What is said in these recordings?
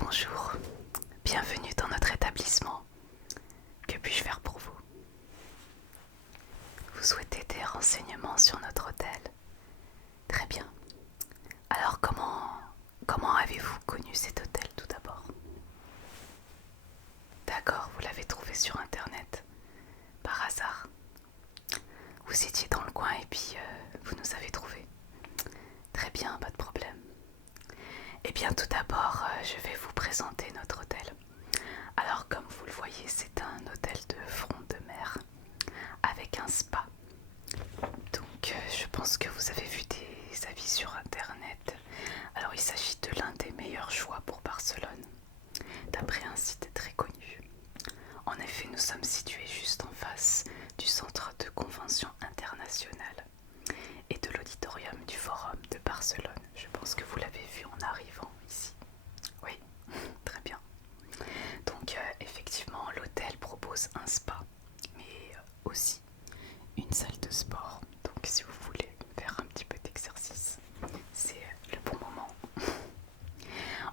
Bonjour, bienvenue dans notre établissement. Que puis-je faire pour vous? Vous souhaitez des renseignements sur notre hôtel? Très bien. Alors comment avez-vous connu cet hôtel tout d'abord? D'accord, vous l'avez trouvé sur internet, par hasard. Vous étiez dans le coin et puis vous nous avez trouvé. Très bien, pas de problème. Eh bien tout d'abord, je vais vous présenter notre hôtel. Alors comme vous le voyez, c'est un hôtel de front de mer avec un spa. Donc je pense que vous avez vu des avis sur internet. Alors il s'agit de l'un des meilleurs choix pour Barcelone, d'après un site très connu. En effet, nous sommes situés juste en face du centre de convention internationale et de l'auditorium du Forum de Barcelone. Je pense que vous l'avez vu en arrivant ici. Oui, très bien. Donc effectivement, l'hôtel propose un spa, mais aussi une salle de sport. Donc si vous voulez faire un petit peu d'exercice, c'est le bon moment.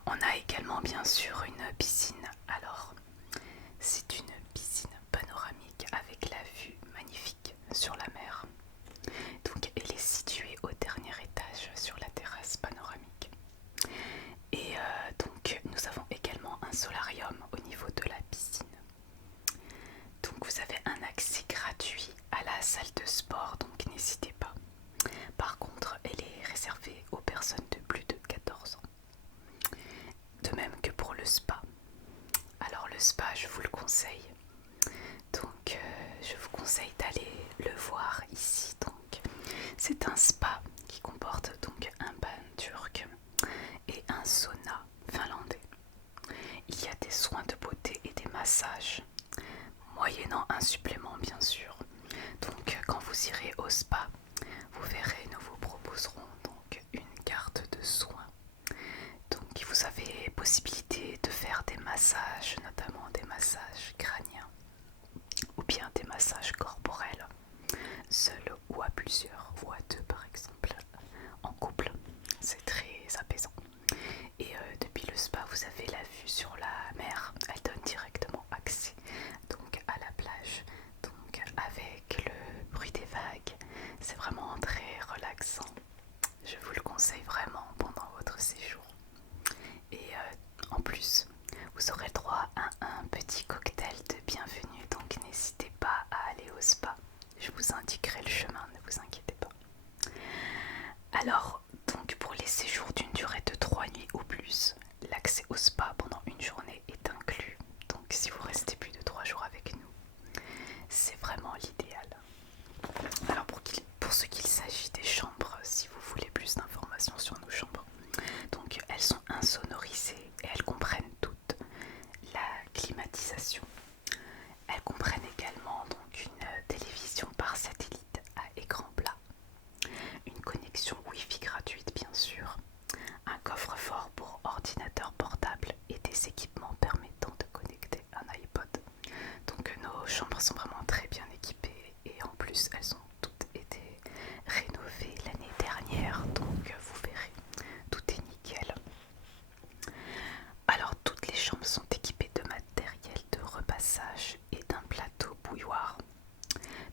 On a également bien sûr une piscine. Alors, c'est une piscine panoramique avec la vue magnifique sur la mer. Donc elle est située au dernier étage sur la terrasse panoramique. Et donc nous avons également un solarium au niveau de la piscine. Donc vous avez un accès gratuit à la salle de sport, donc n'hésitez pas. Par contre, elle est réservée aux personnes de plus de 14 ans. De même que pour le spa. Alors le spa, je vous le conseille. Donc je vous conseille d'aller le voir ici. Donc c'est un spa qui comporte donc un bain turc et un sauna finlandais. Il y a des soins de beauté et des massages, moyennant un supplément bien sûr. Donc quand vous irez au spa, vous verrez, nous vous proposerons donc une carte de soins. Donc vous avez possibilité de faire des massages, notamment des massages crâniens ou bien des massages corporels, seuls ou à plusieurs, ou à deux par exemple, en couple. C'est très apaisant. Et depuis le spa, vous avez la vue sur la mer. Elle donne directement accès donc à la plage. Donc avec le bruit des vagues, c'est vraiment très relaxant. Je vous le conseille vraiment pendant votre séjour. Et en plus, vous aurez le droit à un petit cocktail de bienvenue. Donc n'hésitez pas à aller au spa. Je vous indiquerai le chemin, ne vous inquiétez pas. Alors, donc pour les séjours d'une durée de 3 nuits ou plus, l'accès au spa pendant une journée est inclus. Donc si vous restez plus de 3 jours avec nous, c'est vraiment l'idéal. Alors pour ce qu'il s'agit des chambres, si vous voulez plus d'informations sur nos chambres, donc elles sont insonorisées et elles comprennent toute la climatisation. Elles comprennent également donc une télévision par satellite à écran plat, une connexion Wi-Fi gratuite bien sûr, un coffre-fort pour ordinateur portable et des équipements permettant de connecter un iPod. Donc nos chambres sont vraiment très bien équipées et en plus elles ont toutes été rénovées l'année dernière, donc vous verrez, tout est nickel. Alors toutes les chambres sont équipées de matériel de repassage et d'un plateau bouilloire.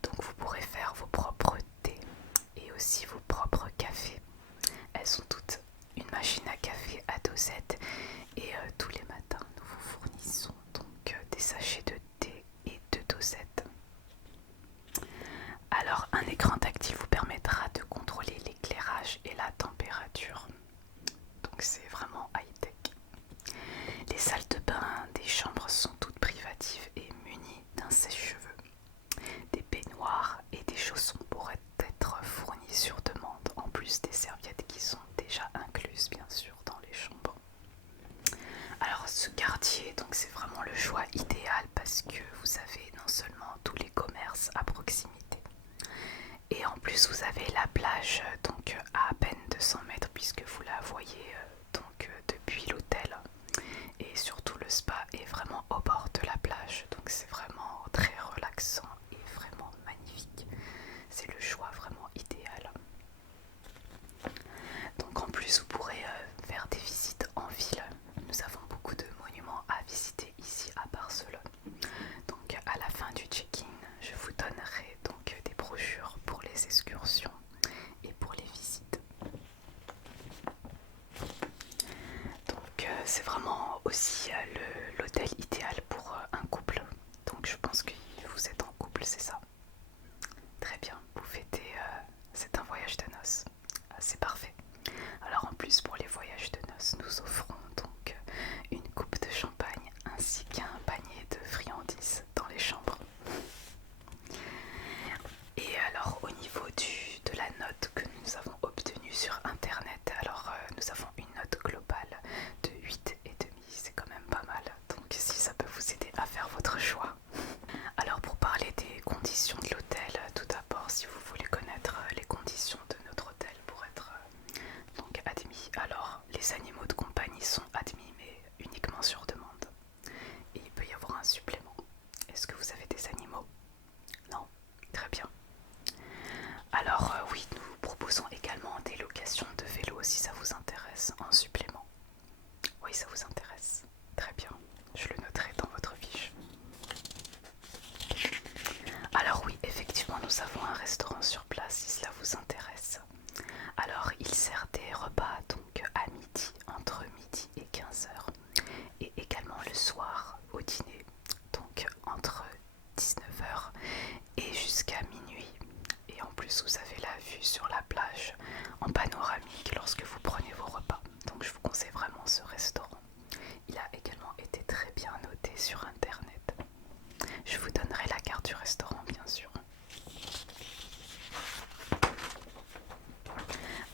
Donc vous pourrez faire vos propres thés et aussi vos propres cafés. Elles sont toutes une machine à café à dosette et tous les matins nous vous fournissons donc des sachets de thé et de dosettes. Alors un écran tactile vous permettra de contrôler l'éclairage et la température. Donc c'est vraiment high-tech. Les salles de bain des chambres sont toutes privatives et munies d'un sèche-cheveux. Des baignoires et des chaussons pourraient être fournis sur demande, en plus des serviettes qui sont déjà incluses bien sûr dans les chambres. Alors ce quartier, donc c'est vraiment le choix idéal parce que vous avez non seulement tous les commerces à proximité, et en plus vous avez la plage donc à peine 200 mètres puisque vous la voyez donc depuis l'hôtel. Et surtout le spa est vraiment au bord de la plage, donc c'est vraiment très relaxant et vraiment magnifique. C'est le choix vraiment idéal. Donc en plus vous pourrez faire des visites en ville. Nous avons beaucoup de c'est vraiment aussi l'hôtel idéal pour un couple. Donc je pense que vous êtes en couple, c'est ça? Très bien, vous fêtez, c'est un voyage de noces. Ah, c'est parfait. Alors en plus pour les voyages de noces, nous offrons donc une coupe de champagne ainsi qu'un panier de friandises dans les chambres. Et alors au niveau de la note que nous avons obtenue sur internet, alors nous avons une note globale de 8,5, c'est quand même pas mal. Donc si ça peut vous aider à faire votre choix. Alors pour parler des conditions de l'hôtel, tout d'abord si vous voulez connaître les conditions de notre hôtel pour être donc admis, alors les animaux de compagnie sont admis mais uniquement sur demande. Et il peut y avoir un supplément. Est-ce que vous avez des animaux? Non? Très bien. Alors oui, nous proposons également des locations de vélos si ça vous intéresse en supplément. Oui, ça vous intéresse. Très bien, je le noterai dans votre fiche. Alors oui, effectivement, nous avons un restaurant sur place si cela vous intéresse. Alors il sert des repas donc à midi, entre midi et 15 heures, et également le soir au dîner, donc entre 19 heures et jusqu'à minuit. Et en plus vous avez la vue sur la plage en panoramique lorsque vous prenez vos repas. Donc je vous conseille vraiment ce restaurant. Il a également été très bien noté sur internet. Je vous donnerai la carte du restaurant bien sûr.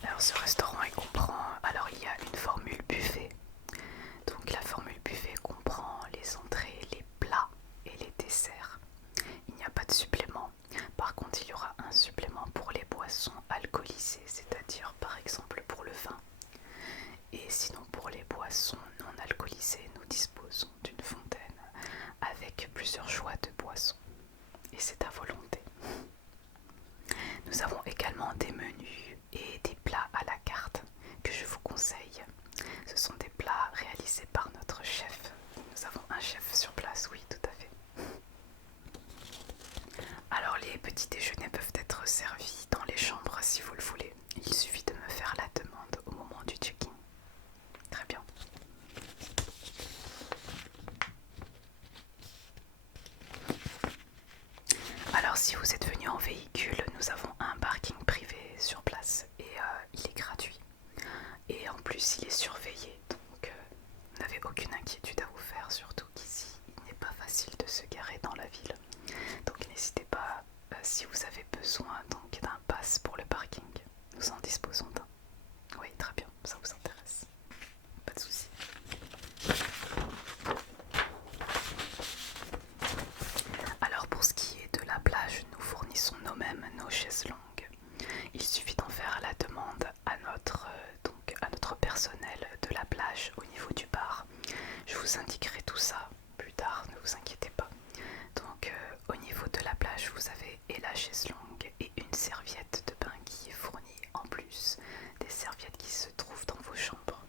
Alors ce restaurant il comprend, alors il y a une formule buffet. Donc la formule buffet comprend les entrées, les plats et les desserts. Il n'y a pas de supplément. Par contre il y aura un supplément pour les boissons alcoolisées, c'est-à-dire par exemple pour le vin. Et sinon pour les boissons non alcoolisées, nous disposons d'une fontaine avec plusieurs choix de boissons. Et c'est à volonté. Nous avons également des menus et des plats à la carte que je vous conseille. Ce sont des plats réalisés par notre chef. Nous avons un chef sur place, oui, tout à fait. Alors les petits déjeuners peuvent être servis dans les chambres si vous le voulez. Il suffit de me faire la demande au moment du check-in. Très bien. Alors si vous êtes venu en véhicule, nous avons un parking privé sur place et il est gratuit. Et en plus il est surveillé, donc vous n'avez aucune inquiétude à vous faire, surtout qu'ici il n'est pas facile de se garer dans la ville. Donc n'hésitez pas si vous avez besoin donc d'un pass pour le parking. Nous en disposons d'un. Oui, très bien, ça vous intéresse. Pas de souci. Alors pour ce qui est de la plage, nous fournissons nous-mêmes nos chaises longues. Il suffit d'en faire la demande à notre personnel de la plage au niveau du bar. Je vous indiquerai tout ça plus tard, ne vous inquiétez pas. Donc au niveau de la plage, vous avez et la chaise longue et une serviette de bain qui est fournie en plus des serviettes qui se trouvent dans vos chambres.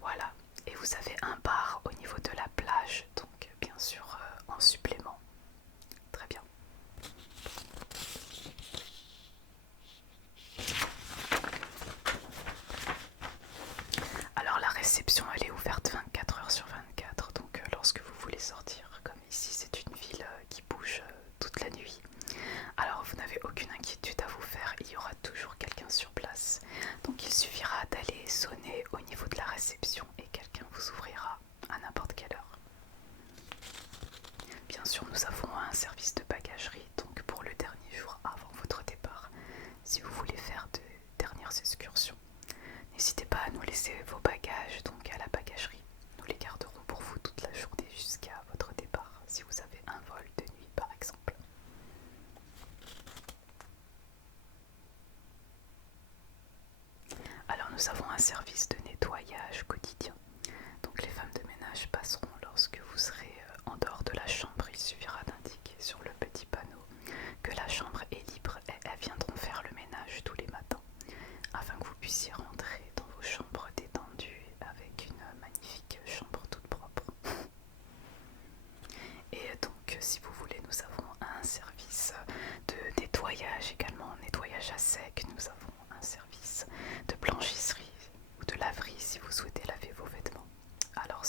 Voilà, et vous avez un bar au niveau de la plage, donc bien sûr en supplément. Très bien. Alors la réception elle est ouverte 24 heures sur 24, donc lorsque vous voulez sortir, comme ici c'est une ville qui bouge toute la nuit, alors vous n'avez aucune inquiétude à vous faire, il y aura toujours quelqu'un sur place. Donc il suffira d'aller sonner au niveau de la réception et quelqu'un vous ouvrira à n'importe quelle heure. Bien sûr nous avons un service de bagagerie, donc pour le dernier jour avant votre départ, si vous voulez faire de dernières excursions. N'hésitez pas à nous laisser vos bagages donc à la bagagerie. Nous les garderons pour vous toute la journée jusqu'à votre départ, si vous avez un vol de nuit par exemple. Alors nous avons un service de nettoyage quotidien. Donc les femmes de ménage passeront lorsque vous serez en dehors de la chambre. Il suffira d'indiquer sur le petit panneau que la chambre est libre et elles viendront faire le ménage tous les matins afin que vous puissiez rentrer dans vos chambres détendues avec une magnifique chambre toute propre. Et donc si vous voulez, nous avons un service de nettoyage également, nettoyage à sec. Nous avons un service de blanchisserie ou de laverie si vous souhaitez laver vos vêtements. Alors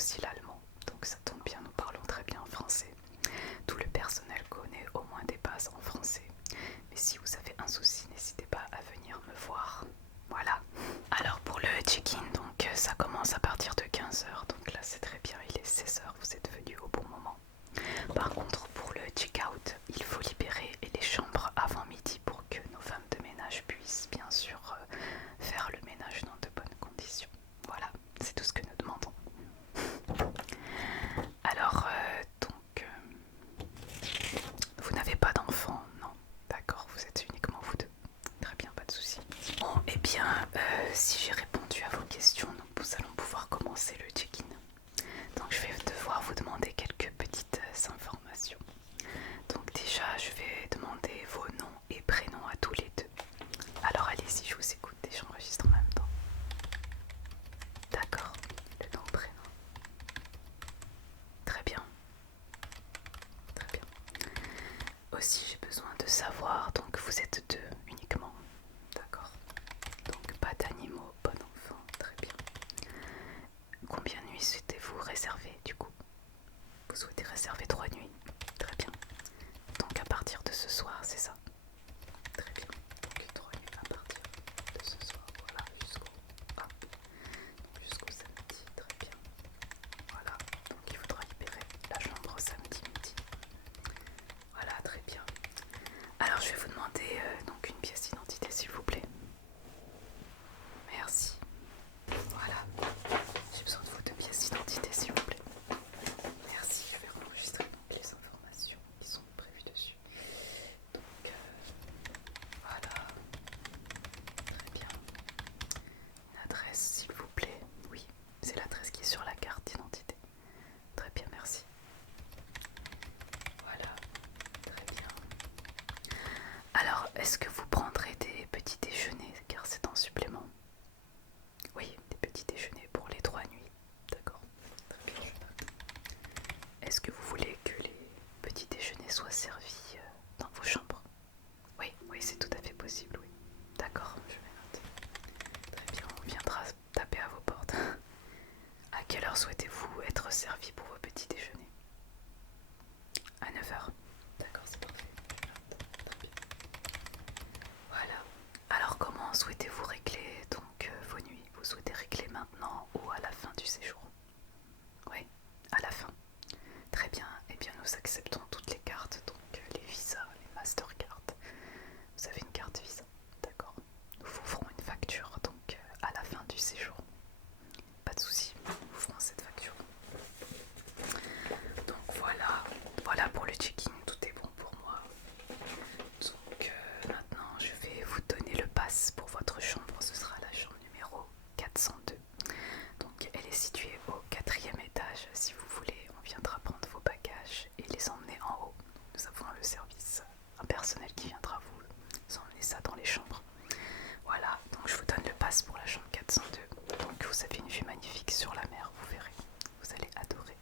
aussi l'allemand. Donc ça tombe bien, nous parlons très bien français. Tout le personnel connaît au moins des bases en français. Mais si vous avez un souci, n'hésitez pas à venir me voir. Voilà. Alors pour le check-in, donc ça commence à partir de 15 h. Donc là c'est très bien, il est 16 h, vous êtes venu au bon moment. Par contre pour le check-out, il faut libérer les chambres avant midi pour que nos femmes de ménage puissent bien sûr faire le ménage dans de bonnes conditions. Voilà, c'est tout ce que nous demandons. Alors vous n'avez pas d'enfant, non? D'accord, vous êtes uniquement vous deux. Très bien, pas de souci. Bon, et bien, si j'ai répondu à vos questions, nous allons pouvoir commencer le check-in. Donc je vais devoir vous demander quelques petites informations. Donc déjà, je vais demander vos noms et prénoms à tous les deux. Alors allez-y, je vous écoute et j'enregistre en même temps. D'accord, le nom, prénom. Très bien. Très bien. Aussi, j'ai besoin de savoir, donc vous êtes deux uniquement. D'accord. Donc pas d'animaux, pas d'enfants. Très bien. Combien de nuits souhaitez-vous réserver du coup? Vous souhaitez réserver 3 nuits. Très bien. Donc à partir de ce soir, c'est ça? Très bien. Donc 3 nuits à partir de ce soir. Voilà, jusqu'au samedi. Très bien. Voilà. Donc il faudra libérer la chambre samedi midi. Voilà, très bien. Alors je vais vous demander donc une pièce d'identité s'il vous plaît. Merci. Voilà. J'ai besoin de vos 2 pièces d'identité s'il vous plaît. Merci, je vais enregistrer donc les informations qui sont prévues dessus. Donc voilà. Très bien. Une adresse s'il vous plaît. Oui, c'est l'adresse qui est sur la carte d'identité. Très bien, merci. Voilà, très bien. Alors, est-ce que vous prendrez des petits déjeuners car c'est en supplément? Oui, des petits déjeuners pour les 3 nuits. D'accord, très bien, je note. Est-ce que vous voulez que les petits déjeuners soient servis dans vos chambres? Oui, oui, c'est tout à fait possible, oui. D'accord, je vais noter. Très bien, on viendra taper à vos portes. À quelle heure souhaitez-vous être servi pour vos petits déjeuners? À 9 h. D'accord, c'est parfait. Très bien. Voilà. Alors comment souhaitez-vous régler donc vos nuits? Vous souhaitez régler maintenant ou à la fin du séjour? Oui, à la fin. Très bien. Eh bien nous acceptons toutes les cartes, donc les visas, les Mastercard. Vous avez une carte Visa? D'accord. Nous vous ferons une facture donc à la fin du séjour. Pas de souci, nous vous ferons cette facture. Donc voilà, voilà pour le check-in, tout est bon pour moi. Donc maintenant je vais vous donner le pass pour votre chambre, ce sera la chambre numéro 402. Donc elle est située au 4e étage, si vous voulez on viendra prendre vos bagages et les emmener en haut. Nous avons le service, un personnel qui viendra vous emmener ça dans les chambres. Voilà, donc je vous donne le pass pour la chambre 402. Donc vous avez une vue magnifique sur la mer, vous verrez, vous allez adorer.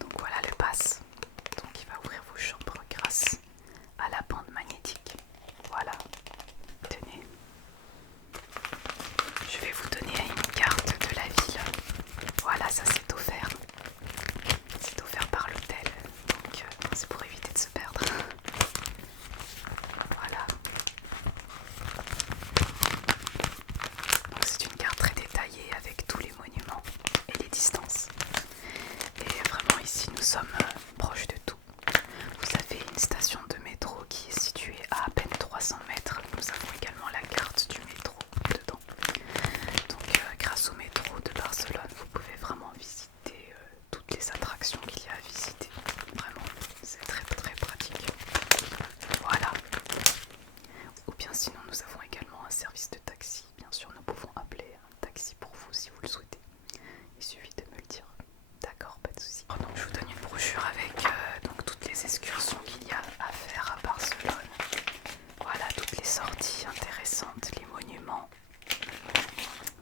Donc voilà le pass, donc il va ouvrir vos chambres grâce à la bande magnétique. Voilà, tenez. Je vais vous donner une carte de la ville. Voilà, ça c'est offert. C'est offert par l'hôtel, donc c'est pour éviter de se perdre. Voilà. Donc c'est une carte très détaillée avec tous les monuments et les distances. Et vraiment ici nous sommes proches de tout. Vous avez une station de métro qui est située à peine 300 mètres. Nous avons également la carte du métro dedans. Donc grâce au métro de Barcelone, vous pouvez vraiment visiter toutes les attractions qu'il y a à visiter. Vraiment, c'est très très pratique. Voilà. Ou bien sinon nous avons également un service de taxi. Bien sûr, nous pouvons appeler un taxi pour vous si vous le souhaitez. Il suffit de me le dire. D'accord, pas de souci. Donc je vous donne une brochure avec donc toutes les excursions qu'il y a à faire à Barcelone. Voilà, toutes les sorties intéressantes, les monuments.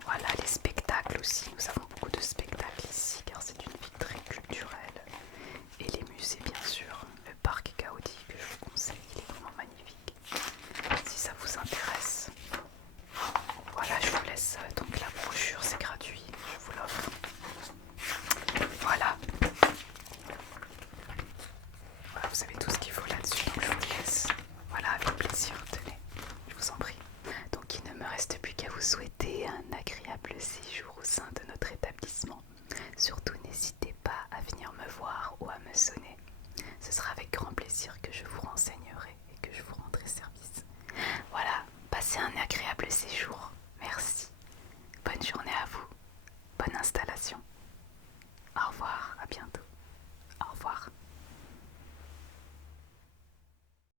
Voilà, les spectacles aussi.